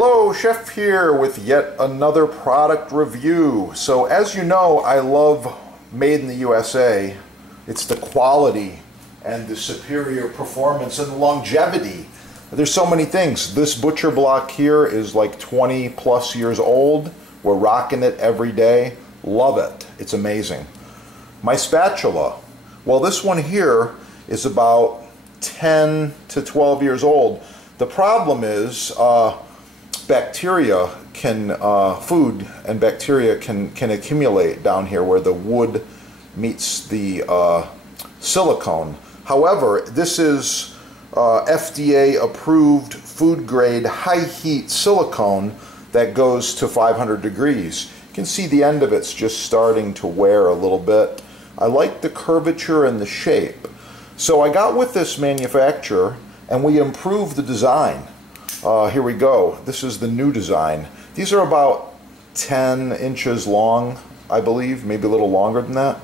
Hello, Chef here with yet another product review. So as you know, I love Made in the USA. It's the quality and the superior performance and the longevity. There's so many things. This butcher block here is like 20 plus years old. We're rocking it every day. Love it. It's amazing. My spatula, well, this one here is about 10 to 12 years old. The problem is bacteria can, food and bacteria can accumulate down here where the wood meets the silicone. However, this is FDA approved food grade high heat silicone that goes to 500 degrees. You can see the end of it's just starting to wear a little bit. I like the curvature and the shape. So I got with this manufacturer and we improved the design. Here we go. This is the new design. These are about 10 inches long, I believe, maybe a little longer than that.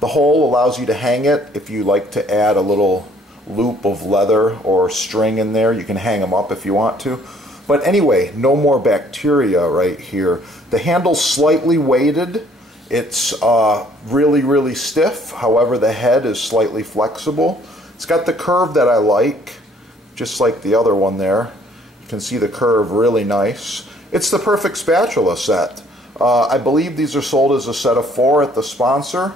The hole allows you to hang it. If you like to add a little loop of leather or string in there, you can hang them up if you want to. But anyway, no more bacteria right here. The handle's slightly weighted. It's really stiff. However, the head is slightly flexible. It's got the curve that I like, just like the other one there. You can see the curve really nice. It's the perfect spatula set. I believe these are sold as a set of 4 at the sponsor.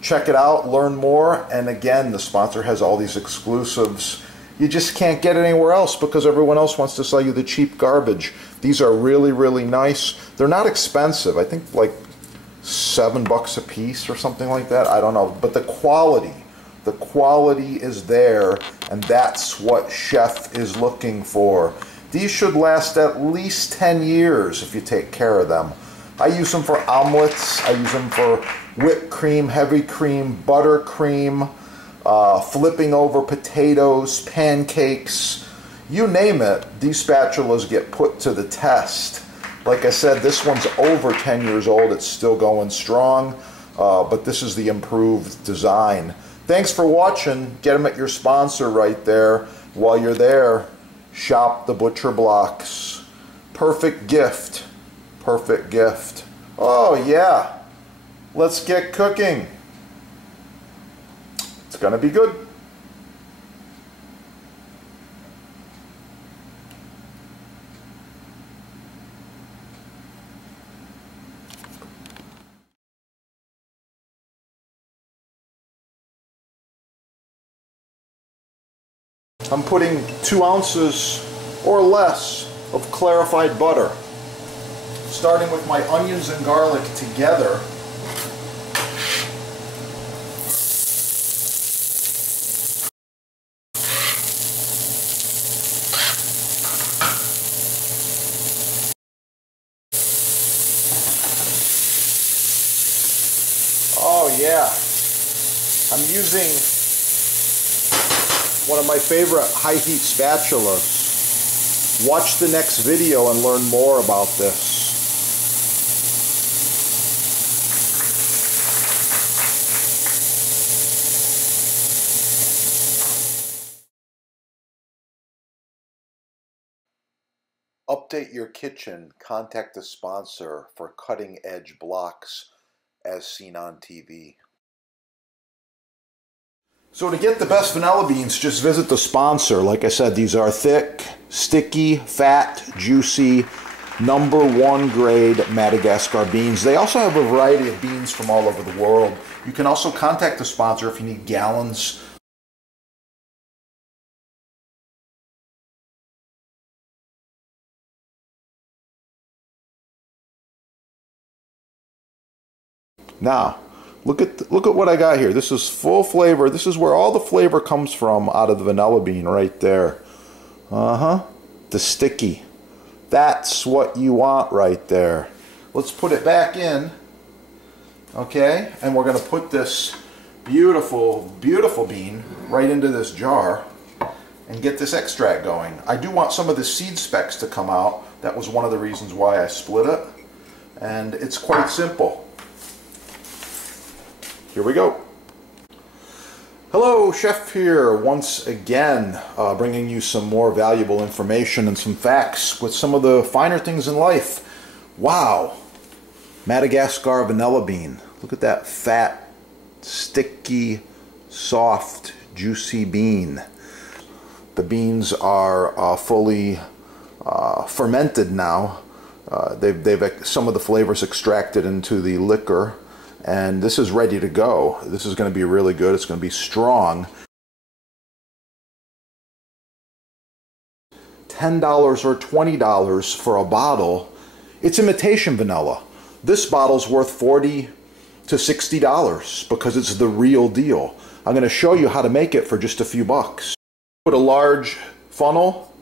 Check it out, learn more, and again, the sponsor has all these exclusives. You just can't get it anywhere else because everyone else wants to sell you the cheap garbage. These are really nice. They're not expensive. I think like $7 a piece or something like that. I don't know, but the quality is there, and that's what Chef is looking for. These should last at least 10 years if you take care of them. I use them for omelets. I use them for whipped cream, heavy cream, buttercream, flipping over potatoes, pancakes, you name it. These spatulas get put to the test. Like I said, this one's over 10 years old. It's still going strong, but this is the improved design. Thanks for watching. Get them at your sponsor right there. While you're there, shop the butcher blocks. Perfect gift. Perfect gift. Oh yeah. Let's get cooking. It's gonna be good. I'm putting 2 ounces or less of clarified butter. Starting with my onions and garlic together. Oh yeah, I'm using one of my favorite high heat spatulas. Watch the next video and learn more about this. Update your kitchen. Contact the sponsor for cutting edge blocks as seen on TV. So to get the best vanilla beans, just visit the sponsor. Like I said, these are thick, sticky, fat, juicy, #1 grade Madagascar beans. They also have a variety of beans from all over the world. You can also contact the sponsor if you need gallons. Now, look at what I got here. This is full flavor. This is where all the flavor comes from out of the vanilla bean right there. The sticky. That's what you want right there. Let's put it back in. Okay, and we're going to put this beautiful bean right into this jar and get this extract going. I do want some of the seed specks to come out. That was one of the reasons why I split it. And it's quite simple. Here we go. Hello, Chef here once again, bringing you some more valuable information and some facts with some of the finer things in life. Wow, Madagascar vanilla bean. Look at that fat, sticky, soft, juicy bean. The beans are fully fermented now. They've some of the flavors extracted into the liquor. And this is ready to go. This is going to be really good. It's going to be strong. $10 or $20 for a bottle. It's imitation vanilla. This bottle's worth $40 to $60 because it's the real deal. I'm going to show you how to make it for just a few bucks. Put a large funnel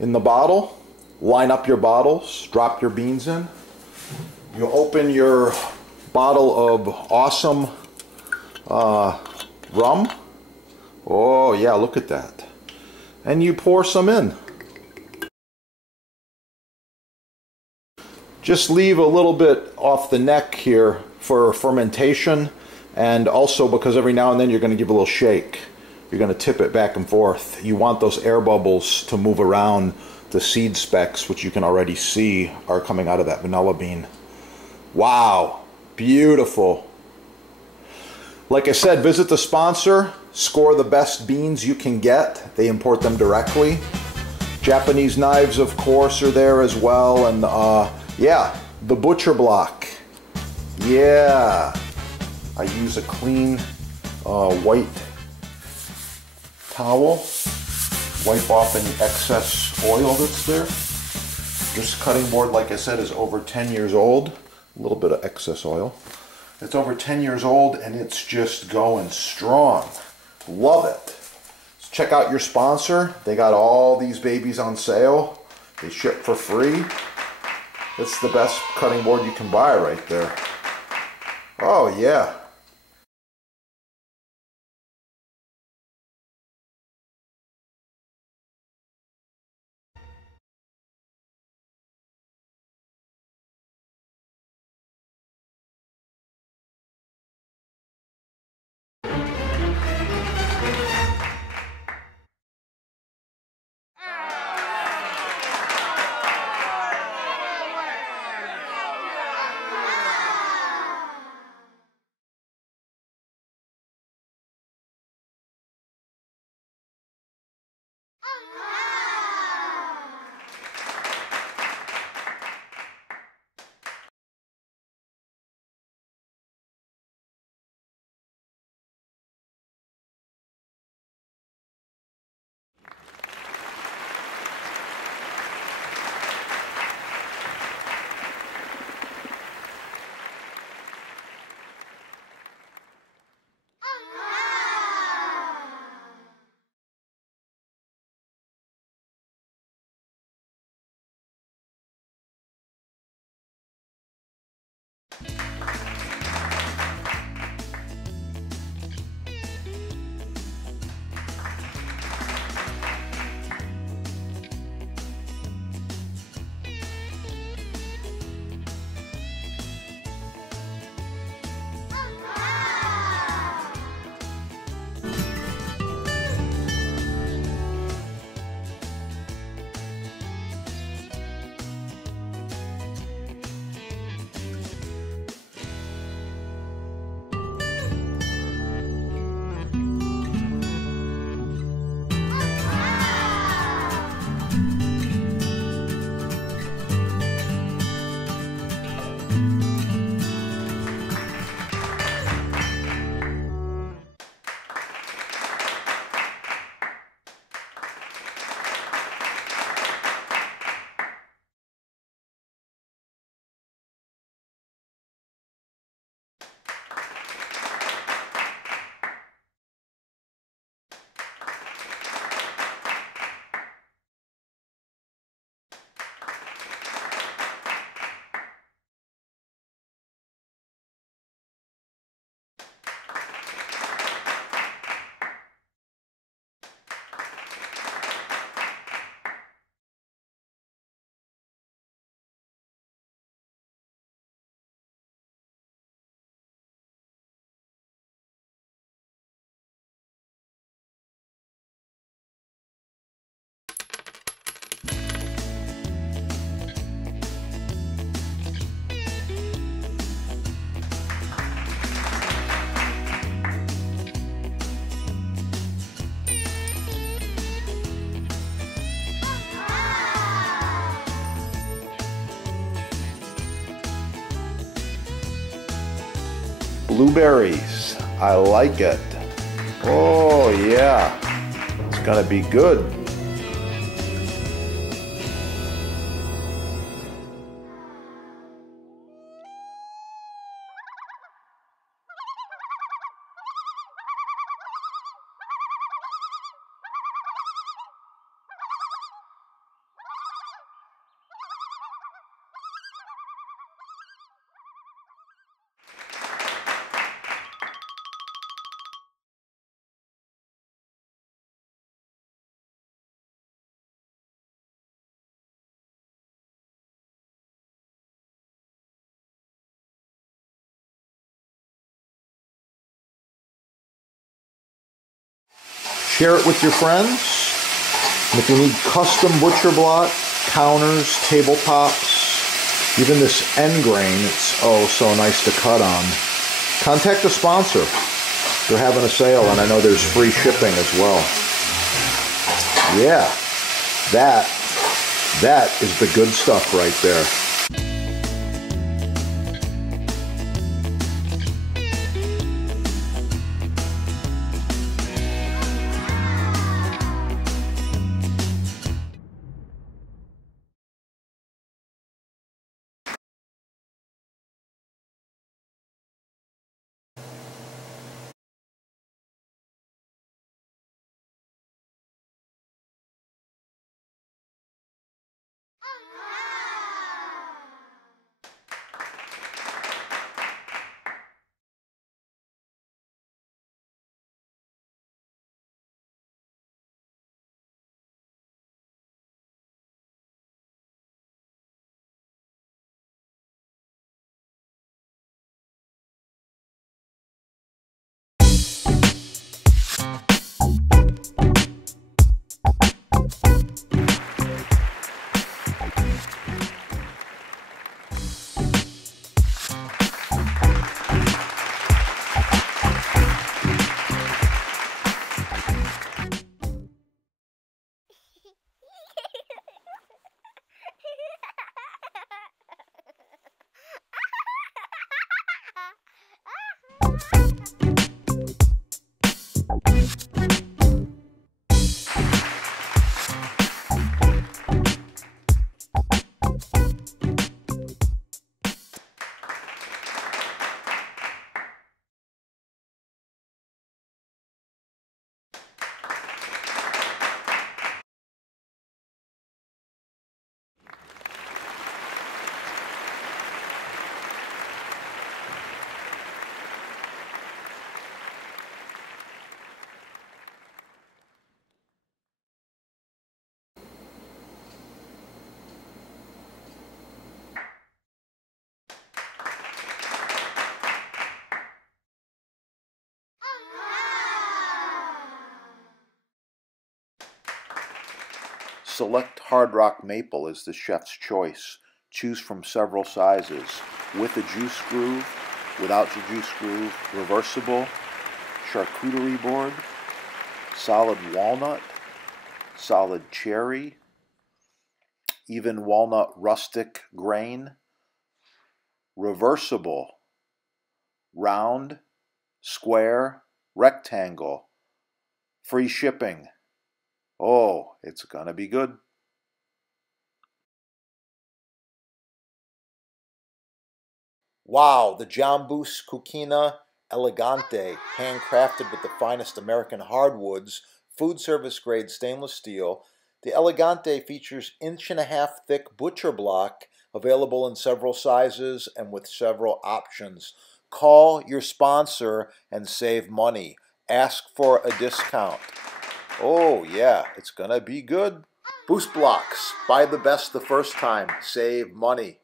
in the bottle. Line up your bottles. Drop your beans in. You open your bottle of awesome rum. Oh yeah, look at that. And you pour some in. Just leave a little bit off the neck here for fermentation, and also because every now and then you're going to give a little shake. You're going to tip it back and forth. You want those air bubbles to move around the seed specks, which you can already see are coming out of that vanilla bean. Wow. Beautiful. Like I said, visit the sponsor, score the best beans you can get. They import them directly. Japanese knives, of course, are there as well. And yeah, the butcher block. Yeah. I use a clean white towel. Wipe off any excess oil that's there. This cutting board, like I said, is over 10 years old. A little bit of excess oil. It's over 10 years old and it's just going strong. Love it. So check out your sponsor. They got all these babies on sale. They ship for free. It's the best cutting board you can buy right there. Oh yeah. Blueberries. I like it. Oh yeah, it's gonna be good. Share it with your friends. And if you need custom butcher block, counters, tabletops, even this end grain, it's oh so nice to cut on. Contact the sponsor. They're having a sale and I know there's free shipping as well. Yeah, that is the good stuff right there. Select Hard Rock Maple is the chef's choice. Choose from several sizes. With a juice groove, without the juice groove, reversible, charcuterie board, solid walnut, solid cherry, even walnut rustic grain, reversible, round, square, rectangle, free shipping. Oh, it's gonna be good. Wow, the Jambus Cucina Elegante, handcrafted with the finest American hardwoods, food service grade stainless steel. The Elegante features 1.5-inch thick butcher block, available in several sizes and with several options. Call your sponsor and save money. Ask for a discount. Oh yeah, it's gonna be good. Boost blocks. Buy the best the first time. Save money.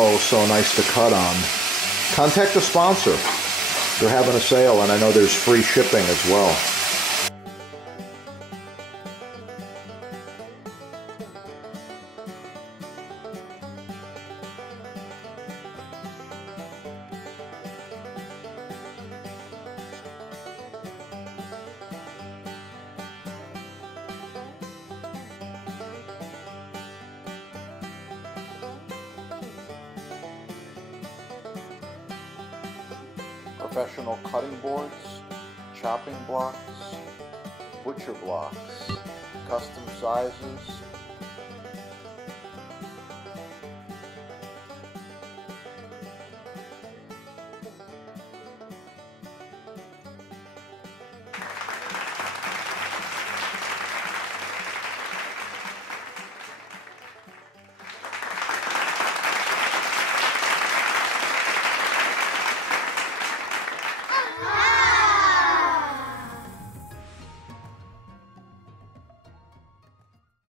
Oh, so nice to cut on. Contact the sponsor. They're having a sale, and I know there's free shipping as well. Professional cutting boards, chopping blocks, butcher blocks, custom sizes,